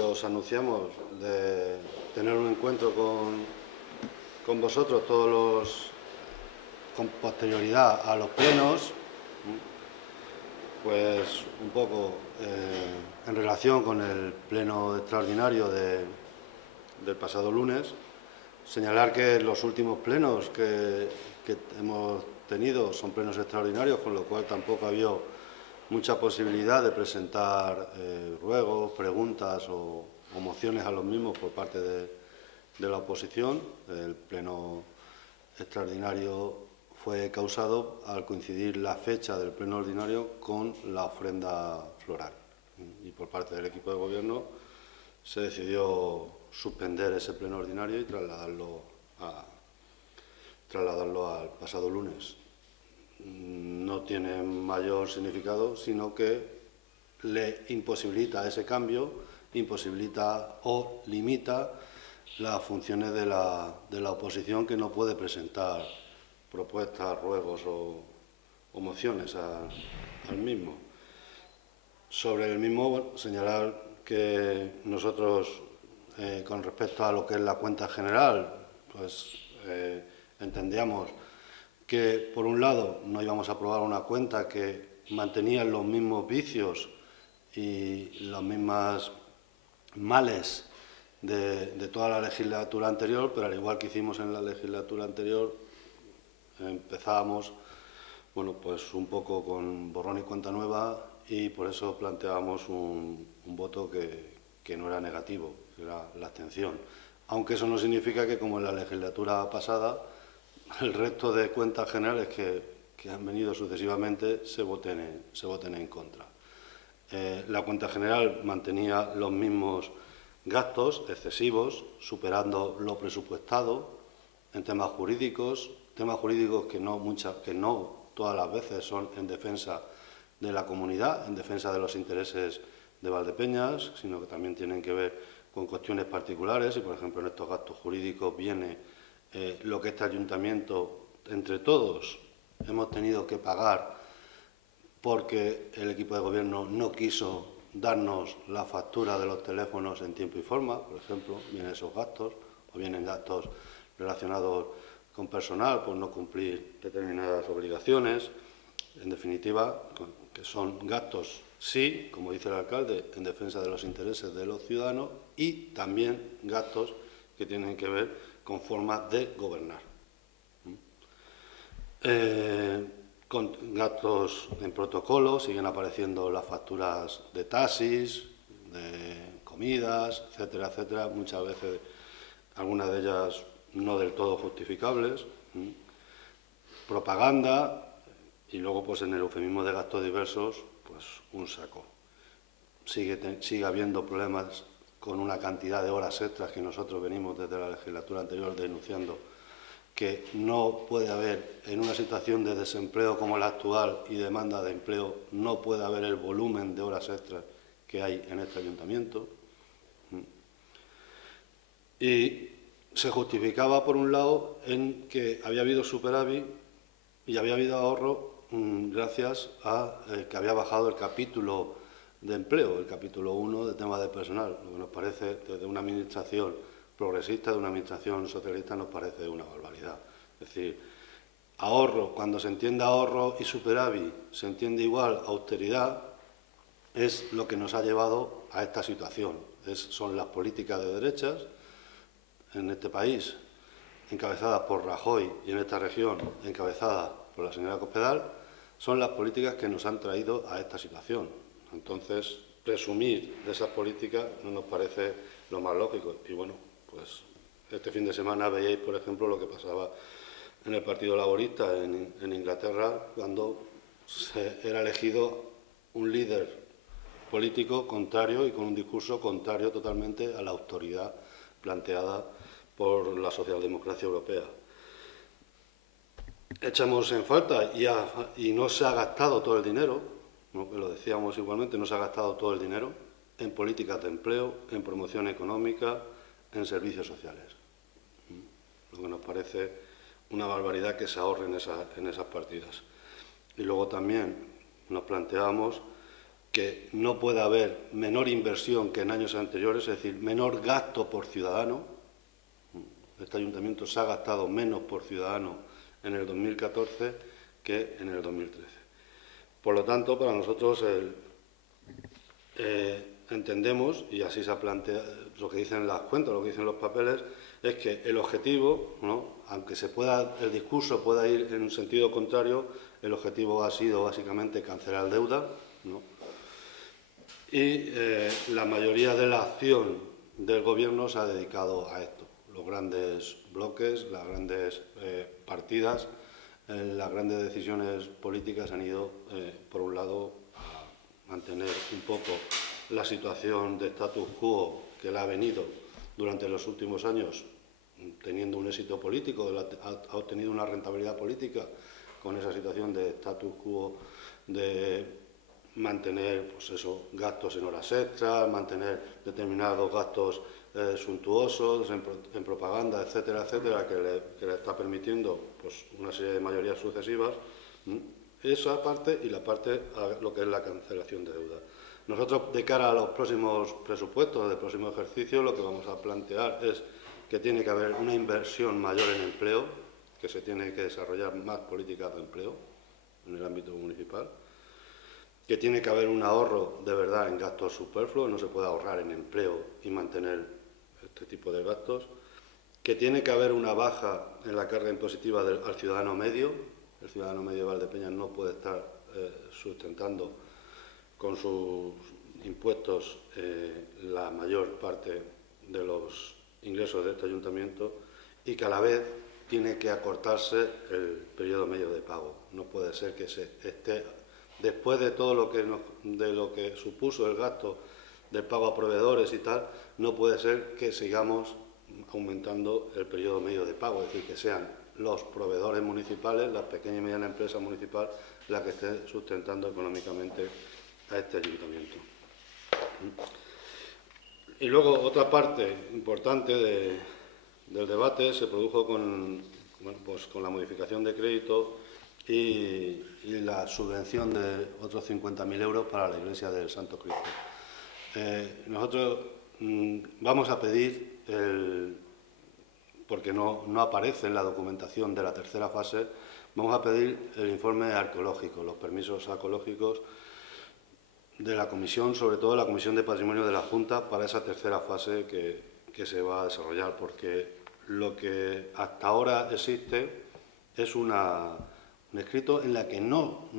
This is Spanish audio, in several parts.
Os anunciamos de tener un encuentro con vosotros con posterioridad a los plenos, pues un poco en relación con el pleno extraordinario del pasado lunes, señalar que los últimos plenos que hemos tenido son plenos extraordinarios, con lo cual tampoco ha habido mucha posibilidad de presentar ruegos, preguntas o mociones a los mismos por parte de la oposición. El pleno extraordinario fue causado al coincidir la fecha del pleno ordinario con la ofrenda floral. Y por parte del equipo de gobierno se decidió suspender ese pleno ordinario y trasladarlo al pasado lunes. No tiene mayor significado, sino que le imposibilita ese cambio, imposibilita o limita las funciones de la oposición, que no puede presentar propuestas, ruegos o mociones al mismo. Sobre el mismo, bueno, señalar que nosotros, con respecto a lo que es la cuenta general, pues entendíamos que, por un lado, no íbamos a aprobar una cuenta que mantenía los mismos vicios y los mismos males de toda la legislatura anterior, pero al igual que hicimos en la legislatura anterior, empezábamos, bueno, pues un poco con borrón y cuenta nueva, y por eso planteábamos un voto que no era negativo, que era la abstención. Aunque eso no significa que, como en la legislatura pasada, el resto de cuentas generales que han venido sucesivamente se voten en contra. La cuenta general mantenía los mismos gastos excesivos, superando lo presupuestado en temas jurídicos que no todas las veces son en defensa de la comunidad, en defensa de los intereses de Valdepeñas, sino que también tienen que ver con cuestiones particulares. Y, por ejemplo, en estos gastos jurídicos viene lo que este ayuntamiento, entre todos, hemos tenido que pagar porque el equipo de gobierno no quiso darnos la factura de los teléfonos en tiempo y forma. Por ejemplo, vienen esos gastos, o vienen gastos relacionados con personal por no cumplir determinadas obligaciones. En definitiva, que son gastos, sí, como dice el alcalde, en defensa de los intereses de los ciudadanos, y también gastos que tienen que ver con formas de gobernar. Con gastos en protocolo siguen apareciendo las facturas de taxis, de comidas, etcétera, etcétera, muchas veces, algunas de ellas no del todo justificables. Propaganda, y luego, pues, en el eufemismo de gastos diversos, pues un saco. Sigue habiendo problemas con una cantidad de horas extras que nosotros venimos desde la legislatura anterior denunciando, que no puede haber, en una situación de desempleo como la actual y demanda de empleo, no puede haber el volumen de horas extras que hay en este ayuntamiento. Y se justificaba, por un lado, en que había habido superávit y había habido ahorro gracias a que había bajado el capítulo de empleo, el capítulo 1 de temas de personal. Lo que nos parece, desde una administración progresista, de una administración socialista, nos parece una barbaridad. Es decir, ahorro, cuando se entiende ahorro y superávit, se entiende igual austeridad, es lo que nos ha llevado a esta situación. Son las políticas de derechas en este país, encabezadas por Rajoy, y en esta región, encabezadas por la señora Cospedal, son las políticas que nos han traído a esta situación. Entonces, presumir de esas políticas no nos parece lo más lógico. Y, bueno, pues este fin de semana veíais, por ejemplo, lo que pasaba en el Partido Laborista en Inglaterra, cuando era elegido un líder político contrario y con un discurso contrario totalmente a la autoridad planteada por la socialdemocracia europea. Echamos en falta, y no se ha gastado todo el dinero, ¿no? Lo decíamos igualmente, no se ha gastado todo el dinero en políticas de empleo, en promoción económica, en servicios sociales. Lo que nos parece una barbaridad que se ahorren en esas partidas. Y luego también nos planteamos que no puede haber menor inversión que en años anteriores, es decir, menor gasto por ciudadano. Este ayuntamiento se ha gastado menos por ciudadano en el 2014 que en el 2013. Por lo tanto, para nosotros entendemos, y así se ha planteado, lo que dicen las cuentas, lo que dicen los papeles, es que el objetivo, ¿no?, aunque el discurso pueda ir en un sentido contrario, el objetivo ha sido básicamente cancelar deuda, ¿no? Y la mayoría de la acción del Gobierno se ha dedicado a esto. Los grandes bloques, las grandes partidas, las grandes decisiones políticas han ido, por un lado, a mantener un poco la situación de status quo que la ha venido durante los últimos años teniendo un éxito político, ha obtenido una rentabilidad política con esa situación de status quo, de mantener, pues eso, gastos en horas extras, mantener determinados gastos suntuosos en propaganda, etcétera, etcétera, que le está permitiendo, pues, una serie de mayorías sucesivas. Esa parte y la parte a lo que es la cancelación de deuda. Nosotros, de cara a los próximos presupuestos del próximo ejercicio, lo que vamos a plantear es que tiene que haber una inversión mayor en empleo, que se tiene que desarrollar más políticas de empleo en el ámbito municipal, que tiene que haber un ahorro de verdad en gastos superfluos, no se puede ahorrar en empleo y mantener este tipo de gastos, que tiene que haber una baja en la carga impositiva al ciudadano medio. El ciudadano medio de Valdepeñas no puede estar sustentando con sus impuestos la mayor parte de los ingresos de este ayuntamiento, y que a la vez tiene que acortarse el periodo medio de pago. No puede ser que se esté, después de todo lo que supuso el gasto del pago a proveedores y tal, no puede ser que sigamos aumentando el periodo medio de pago, es decir, que sean los proveedores municipales, las pequeñas y medianas empresas municipales, las que estén sustentando económicamente a este ayuntamiento. Y luego otra parte importante del debate se produjo con la modificación de crédito y la subvención de otros 50.000 euros para la Iglesia del Santo Cristo. Nosotros vamos a pedir, porque no aparece en la documentación de la tercera fase, vamos a pedir el informe arqueológico, los permisos arqueológicos de la Comisión, sobre todo la Comisión de Patrimonio de la Junta, para esa tercera fase que se va a desarrollar, porque lo que hasta ahora existe es un escrito en la que no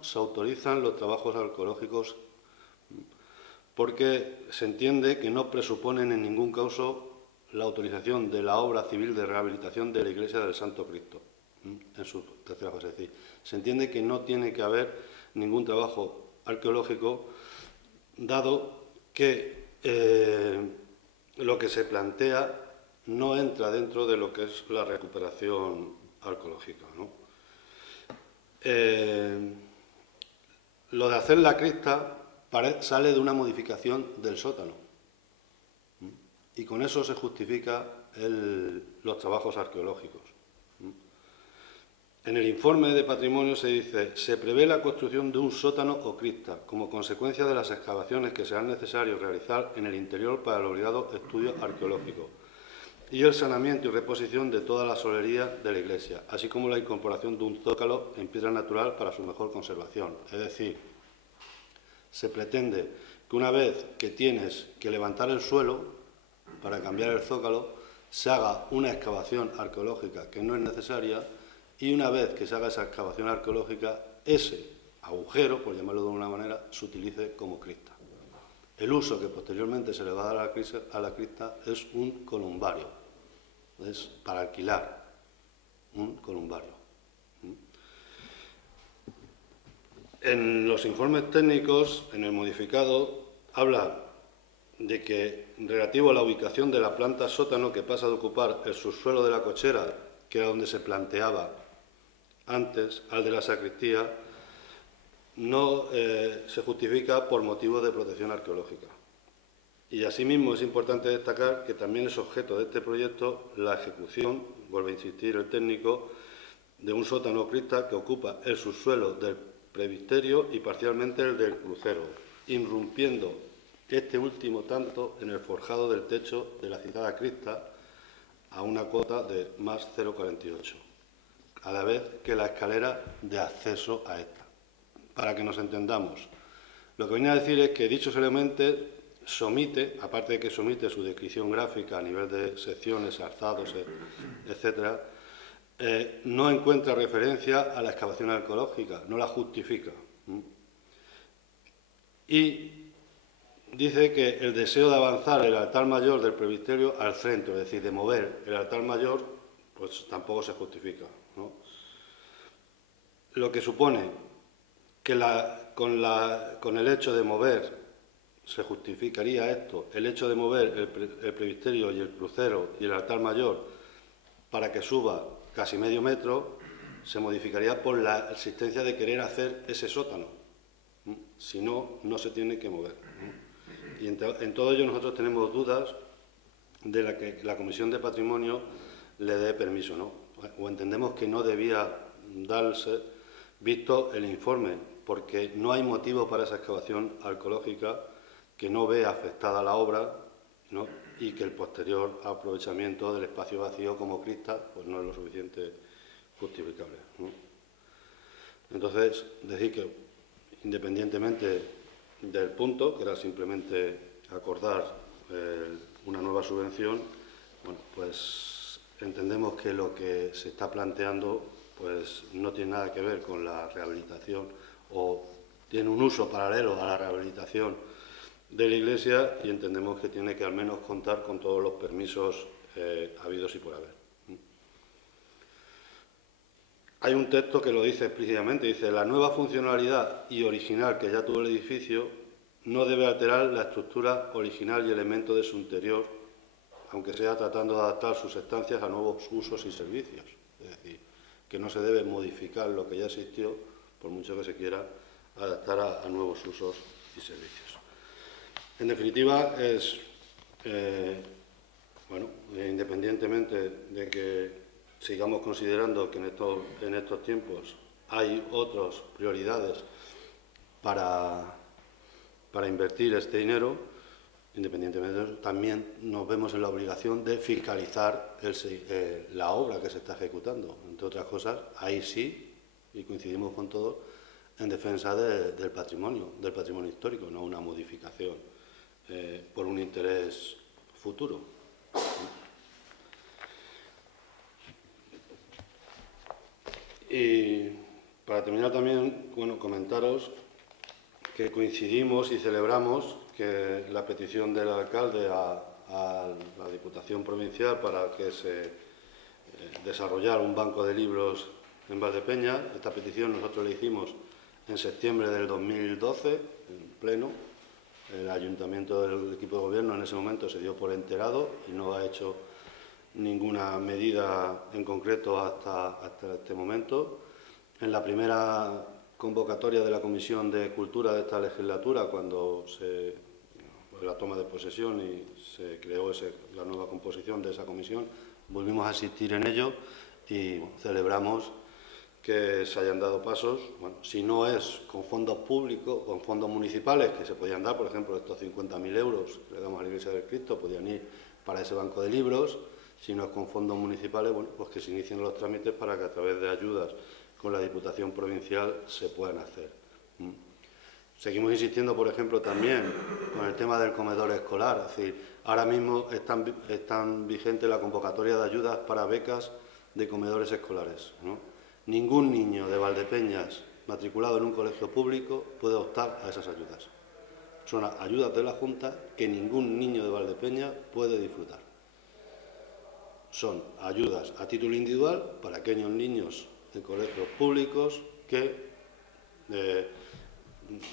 se autorizan los trabajos arqueológicos, porque se entiende que no presuponen en ningún caso la autorización de la obra civil de rehabilitación de la Iglesia del Santo Cristo en su tercera fase. Es decir, se entiende que no tiene que haber ningún trabajo arqueológico, dado que lo que se plantea no entra dentro de lo que es la recuperación arqueológica, ¿no? Lo de hacer la cripta sale de una modificación del sótano, y con eso se justifica los trabajos arqueológicos. En el informe de patrimonio se dice: se prevé la construcción de un sótano o cripta como consecuencia de las excavaciones que serán necesarios realizar en el interior para el obligado estudio arqueológico y el saneamiento y reposición de toda la solería de la iglesia, así como la incorporación de un zócalo en piedra natural para su mejor conservación. Es decir, se pretende que una vez que tienes que levantar el suelo para cambiar el zócalo, se haga una excavación arqueológica que no es necesaria, y una vez que se haga esa excavación arqueológica, ese agujero, por llamarlo de alguna manera, se utilice como cripta. El uso que posteriormente se le va a dar a la cripta es un columbario, es para alquilar un columbario. En los informes técnicos, en el modificado, habla de que, relativo a la ubicación de la planta sótano que pasa de ocupar el subsuelo de la cochera, que era donde se planteaba antes, al de la sacristía, no se justifica por motivos de protección arqueológica. Y asimismo es importante destacar que también es objeto de este proyecto la ejecución, vuelve a insistir el técnico, de un sótano o cripta que ocupa el subsuelo del presbiterio y parcialmente el del crucero, irrumpiendo este último tanto en el forjado del techo de la citada cripta a una cuota de más 0,48, a la vez que la escalera de acceso a esta. Para que nos entendamos, lo que viene a decir es que dichos elementos somite, aparte de que somite su descripción gráfica a nivel de secciones, alzados, etcétera, no encuentra referencia a la excavación arqueológica, no la justifica. Y dice que el deseo de avanzar el altar mayor del presbiterio al centro, es decir, de mover el altar mayor, pues tampoco se justifica, ¿no? Lo que supone que con el hecho de mover, se justificaría esto, el hecho de mover el presbiterio y el crucero y el altar mayor para que suba casi medio metro, se modificaría por la existencia de querer hacer ese sótano. Si no, no se tiene que mover. Y en todo ello nosotros tenemos dudas de la que la Comisión de Patrimonio le dé permiso, ¿no? O entendemos que no debía darse, visto el informe, porque no hay motivo para esa excavación arqueológica que no vea afectada la obra, ¿no? Y que el posterior aprovechamiento del espacio vacío como cripta pues no es lo suficiente justificable, ¿no? Entonces, decir que independientemente del punto, que era simplemente acordar una nueva subvención, bueno, pues entendemos que lo que se está planteando pues no tiene nada que ver con la rehabilitación o tiene un uso paralelo a la rehabilitación de la iglesia y entendemos que tiene que al menos contar con todos los permisos habidos y por haber. Hay un texto que lo dice explícitamente, dice: la nueva funcionalidad y original que ya tuvo el edificio no debe alterar la estructura original y elementos de su interior, aunque sea tratando de adaptar sus estancias a nuevos usos y servicios. Es decir, que no se debe modificar lo que ya existió, por mucho que se quiera adaptar a nuevos usos y servicios. En definitiva, independientemente de que sigamos considerando que en estos tiempos hay otras prioridades para invertir este dinero, independientemente de eso, también nos vemos en la obligación de fiscalizar la obra que se está ejecutando. Entre otras cosas, ahí sí, y coincidimos con todos, en defensa del patrimonio histórico, no una modificación por un interés futuro. Y para terminar también, comentaros que coincidimos y celebramos que la petición del alcalde a la Diputación Provincial para que se desarrollara un banco de libros en Valdepeñas. Esta petición nosotros la hicimos en septiembre del 2012, en pleno. El ayuntamiento del equipo de gobierno en ese momento se dio por enterado y no ha hecho ninguna medida en concreto hasta este momento. En la primera convocatoria de la Comisión de Cultura de esta legislatura, cuando la toma de posesión y se creó la nueva composición de esa comisión, volvimos a asistir en ello y celebramos que se hayan dado pasos. Bueno, si no es con fondos públicos, con fondos municipales, que se podían dar, por ejemplo, estos 50.000 euros que le damos a la Iglesia del Cristo, podían ir para ese banco de libros. Si no es con fondos municipales, bueno, pues que se inicien los trámites para que a través de ayudas con la Diputación Provincial se puedan hacer. Seguimos insistiendo, por ejemplo, también con el tema del comedor escolar. Es decir, ahora mismo están vigentes la convocatoria de ayudas para becas de comedores escolares, ¿no? Ningún niño de Valdepeñas matriculado en un colegio público puede optar a esas ayudas. Son ayudas de la Junta que ningún niño de Valdepeñas puede disfrutar. Son ayudas a título individual para aquellos niños de colegios públicos que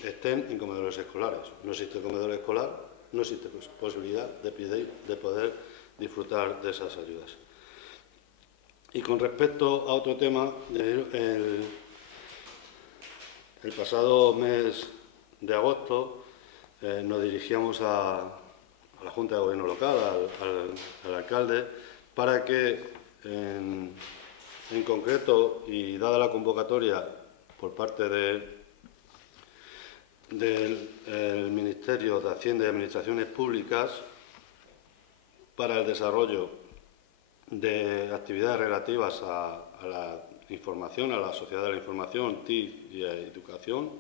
estén en comedores escolares. No existe comedor escolar, no existe posibilidad de poder disfrutar de esas ayudas. Y con respecto a otro tema, el pasado mes de agosto nos dirigíamos a la Junta de Gobierno local, al alcalde, para que en concreto, y dada la convocatoria por parte de del Ministerio de Hacienda y Administraciones Públicas para el desarrollo de actividades relativas a la información, a la sociedad de la información, TIC y a educación,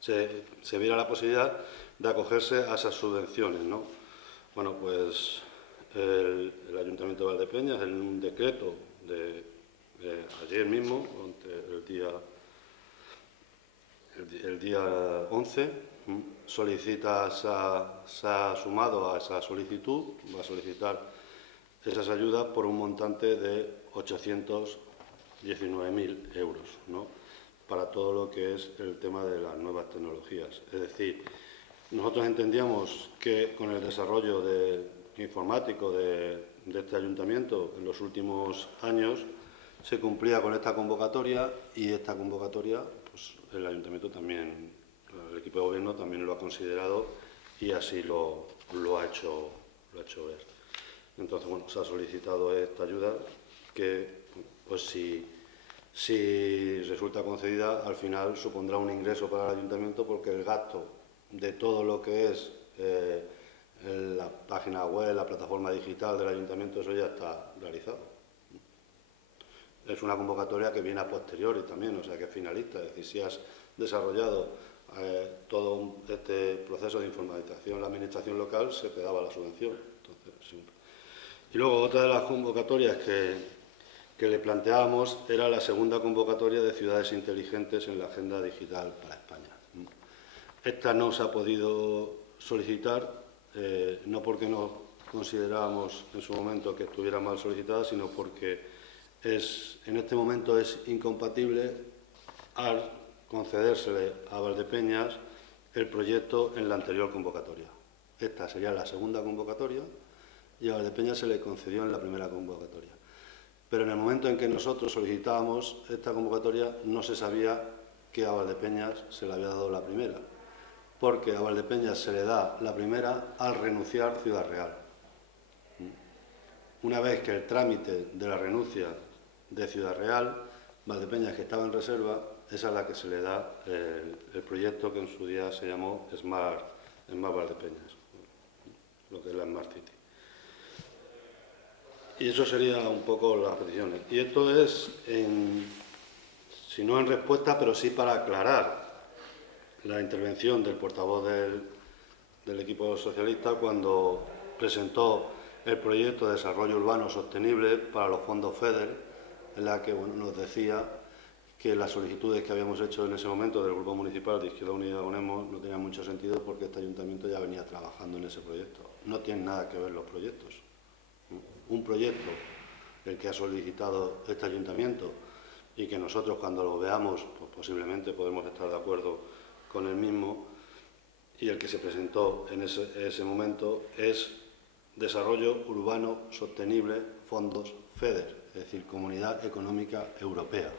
se viera la posibilidad de acogerse a esas subvenciones, ¿no? Bueno, pues el Ayuntamiento de Valdepeñas, en un decreto de ayer mismo, el día 11, solicita, se ha sumado a esa solicitud, va a solicitar esas ayudas por un montante de 819.000 euros, ¿no?, para todo lo que es el tema de las nuevas tecnologías. Es decir, nosotros entendíamos que con el desarrollo informático de este ayuntamiento en los últimos años se cumplía con esta convocatoria, y esta convocatoria pues el ayuntamiento también, el equipo de gobierno también lo ha considerado y así lo ha hecho ver. Entonces, bueno, se ha solicitado esta ayuda que, pues si resulta concedida, al final supondrá un ingreso para el ayuntamiento, porque el gasto de todo lo que es la página web, la plataforma digital del ayuntamiento, eso ya está realizado. Es una convocatoria que viene a posteriori también, o sea, que es finalista. Es decir, si has desarrollado todo este proceso de informatización en la administración local, se te daba la subvención. Entonces, sí. Y luego, otra de las convocatorias que le planteábamos era la segunda convocatoria de ciudades inteligentes en la Agenda Digital para España. Esta no se ha podido solicitar, no porque no considerábamos en su momento que estuviera mal solicitada, sino porque en este momento es incompatible al concedérsele a Valdepeñas el proyecto en la anterior convocatoria. Esta sería la segunda convocatoria y a Valdepeñas se le concedió en la primera convocatoria. Pero en el momento en que nosotros solicitábamos esta convocatoria no se sabía que a Valdepeñas se le había dado la primera, porque a Valdepeñas se le da la primera al renunciar Ciudad Real. Una vez que el trámite de la renuncia de Ciudad Real, Valdepeñas, que estaba en reserva, esa es la que se le da el proyecto que en su día se llamó Smart Valdepeñas, lo que es la Smart City. Y eso sería un poco las peticiones. Y esto es, si no en respuesta, pero sí para aclarar la intervención del portavoz del equipo socialista cuando presentó el proyecto de desarrollo urbano sostenible para los fondos FEDER, en la que nos decía que las solicitudes que habíamos hecho en ese momento del Grupo Municipal de Izquierda Unida Unemos no tenían mucho sentido, porque este ayuntamiento ya venía trabajando en ese proyecto. No tienen nada que ver los proyectos. Un proyecto, el que ha solicitado este ayuntamiento, y que nosotros cuando lo veamos pues posiblemente podemos estar de acuerdo con el mismo, y el que se presentó en ese momento es Desarrollo Urbano Sostenible, fondos FEDER, es decir, Comunidad Económica Europea.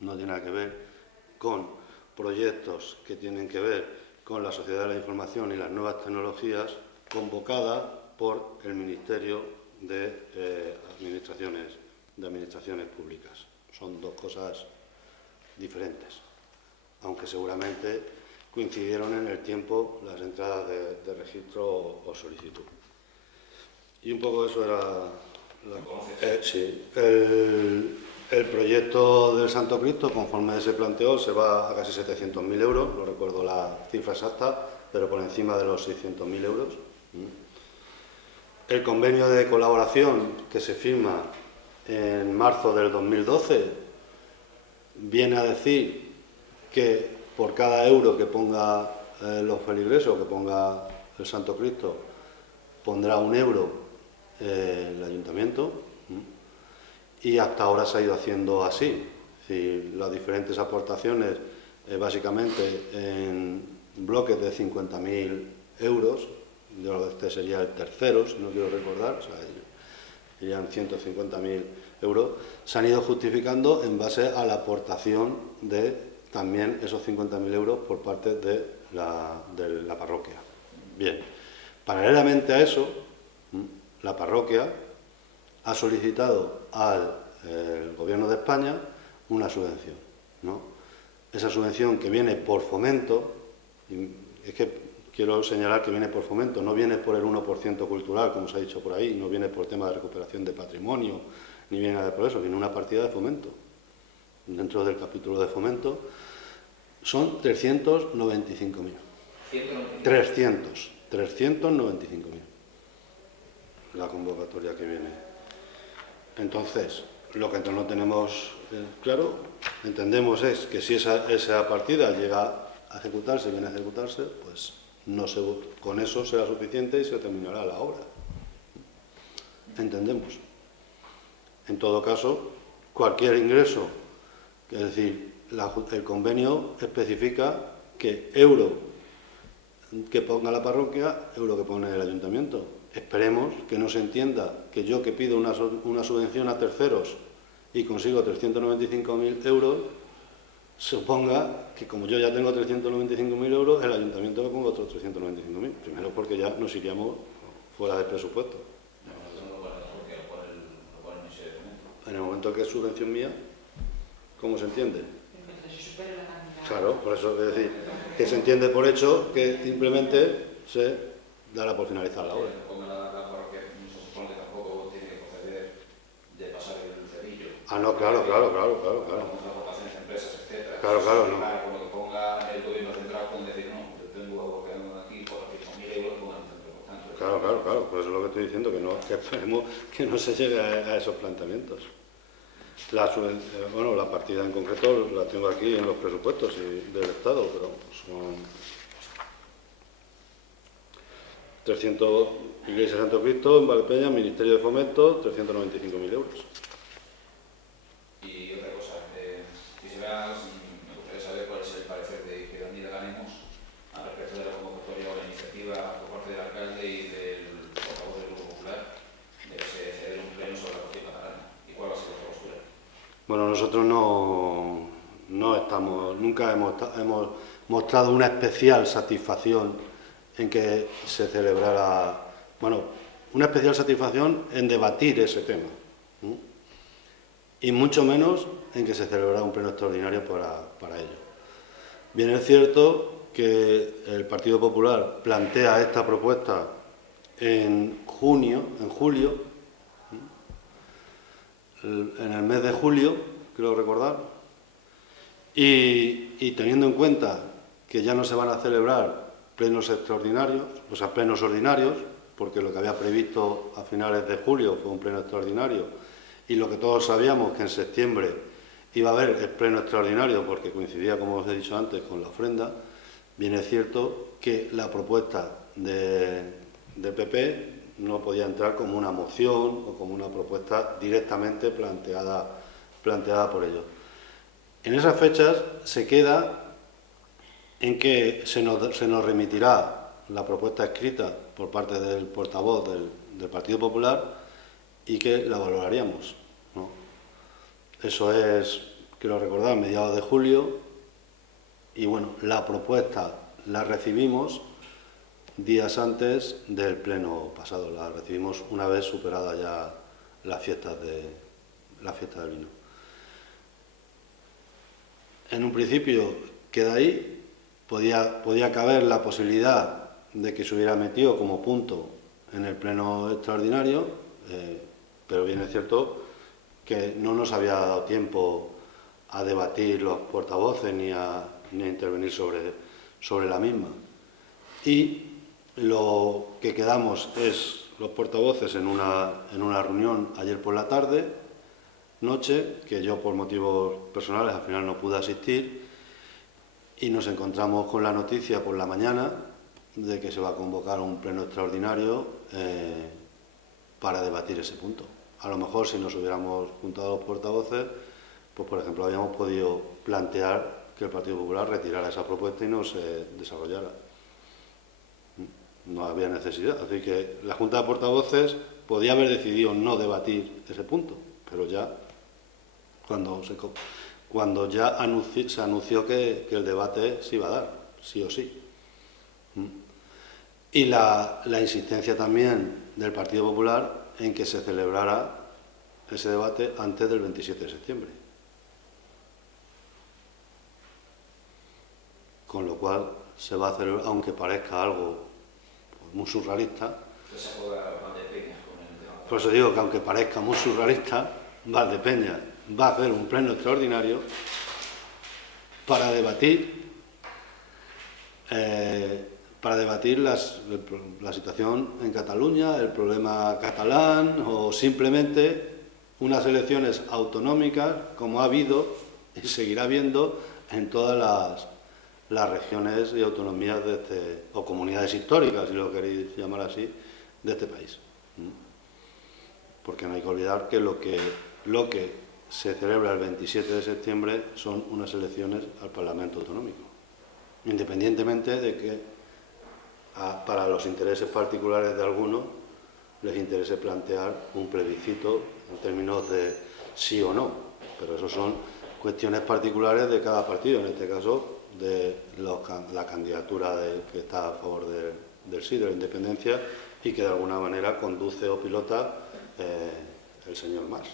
No tiene nada que ver con proyectos que tienen que ver con la sociedad de la información y las nuevas tecnologías, convocada por el Ministerio de Administraciones Públicas. Son dos cosas diferentes, aunque seguramente coincidieron en el tiempo las entradas de registro o solicitud. Y un poco eso era sí. El proyecto del Santo Cristo, conforme se planteó, se va a casi 700.000 euros, no recuerdo la cifra exacta, pero por encima de los 600.000 euros. El convenio de colaboración que se firma en marzo del 2012 viene a decir que por cada euro que ponga los feligreses, que ponga el Santo Cristo, pondrá 1 euro el ayuntamiento, y hasta ahora se ha ido haciendo así. Es decir, las diferentes aportaciones, básicamente en bloques de 50.000 euros, este sería el tercero, si no quiero recordar, o sea, serían 150.000 euros, se han ido justificando en base a la aportación de también esos 50.000 euros por parte de la parroquia. Bien, paralelamente a eso, la parroquia ha solicitado al Gobierno de España una subvención, ¿no? esa subvención que viene por fomento, y es que quiero señalar que viene por fomento, no viene por el 1% cultural, como se ha dicho por ahí, no viene por tema de recuperación de patrimonio, ni viene por eso, viene una partida de fomento. Dentro del capítulo de fomento son 395.000. 395.000. La convocatoria que viene. Entonces, lo que no tenemos claro, entendemos es que si esa partida llega a ejecutarse, viene a ejecutarse, pues con eso será suficiente y se terminará la obra. Entendemos. En todo caso, cualquier ingreso, es decir, el convenio especifica que euro que ponga la parroquia, euro que pone el ayuntamiento. Esperemos que no se entienda que yo que pido una subvención a terceros y consigo 395.000 euros, suponga que como yo ya tengo 395.000 euros, el ayuntamiento me ponga otros 395.000. Primero porque ya nos iríamos fuera del presupuesto. En el momento que es subvención mía, ¿cómo se entiende? Claro, por eso es decir, que se entiende por hecho que simplemente se dará por finalizar la obra. Ah, no, claro. Claro, no. Claro, por eso es lo que estoy diciendo, que esperemos que no se llegue a esos planteamientos. La partida en concreto la tengo aquí en los presupuestos del Estado, pero son 300 Iglesia Santo Cristo, en Valdepeñas, Ministerio de Fomento, 395.000 euros. Y otra cosa, me gustaría saber cuál es el parecer de Izquierda Unida Ganemos al respecto de la convocatoria o la iniciativa por parte del alcalde y del portavoz del Grupo Popular de que se celebre un pleno sobre la cuestión catalana. ¿Y cuál va a ser vuestra postura? Bueno, nosotros nunca hemos mostrado una especial satisfacción en que se celebrara, una especial satisfacción en debatir ese tema, ¿no? Y mucho menos en que se celebrara un pleno extraordinario para ello. Bien es cierto que el Partido Popular plantea esta propuesta en julio, en el mes de julio, creo recordar, y teniendo en cuenta que ya no se van a celebrar plenos extraordinarios, o sea, plenos ordinarios, porque lo que había previsto a finales de julio fue un pleno extraordinario, y lo que todos sabíamos que en septiembre iba a haber el pleno extraordinario, porque coincidía, como os he dicho antes, con la ofrenda. Bien es cierto que la propuesta de PP no podía entrar como una moción o como una propuesta directamente planteada por ellos. En esas fechas se queda en que se nos remitirá la propuesta escrita por parte del portavoz del Partido Popular y que la valoraríamos, ¿no? Eso es, quiero recordar, mediados de julio, y bueno, la propuesta la recibimos días antes del pleno pasado, la recibimos una vez superada ya la fiesta del vino. En un principio queda ahí, podía caber la posibilidad de que se hubiera metido como punto en el pleno extraordinario, pero bien es cierto que no nos había dado tiempo a debatir los portavoces ni a intervenir sobre la misma. Y lo que quedamos es los portavoces en una reunión ayer por la noche, que yo por motivos personales al final no pude asistir, y nos encontramos con la noticia por la mañana de que se va a convocar un pleno extraordinario para debatir ese punto. A lo mejor si nos hubiéramos juntado los portavoces, pues por ejemplo habíamos podido plantear que el Partido Popular retirara esa propuesta y no se desarrollara. No había necesidad, así que la Junta de Portavoces podía haber decidido no debatir ese punto, pero ya cuando ya se anunció que el debate se iba a dar, sí o sí. Y la insistencia también del Partido Popular en que se celebrara ese debate antes del 27 de septiembre. con lo cual se va a hacer, aunque parezca algo pues, muy surrealista. Por eso digo que aunque parezca muy surrealista, Valdepeñas va a hacer un pleno extraordinario para debatir la situación en Cataluña, el problema catalán o simplemente unas elecciones autonómicas como ha habido y seguirá habiendo en todas las regiones y autonomías o comunidades históricas, si lo queréis llamar así, de este país. Porque no hay que olvidar que lo que se celebra el 27 de septiembre son unas elecciones al Parlamento Autonómico, independientemente de que para los intereses particulares de algunos les interese plantear un plebiscito en términos de sí o no, pero eso son cuestiones particulares de cada partido, en este caso de la candidatura que está a favor del sí, de la independencia, y que de alguna manera conduce o pilota el señor Mas.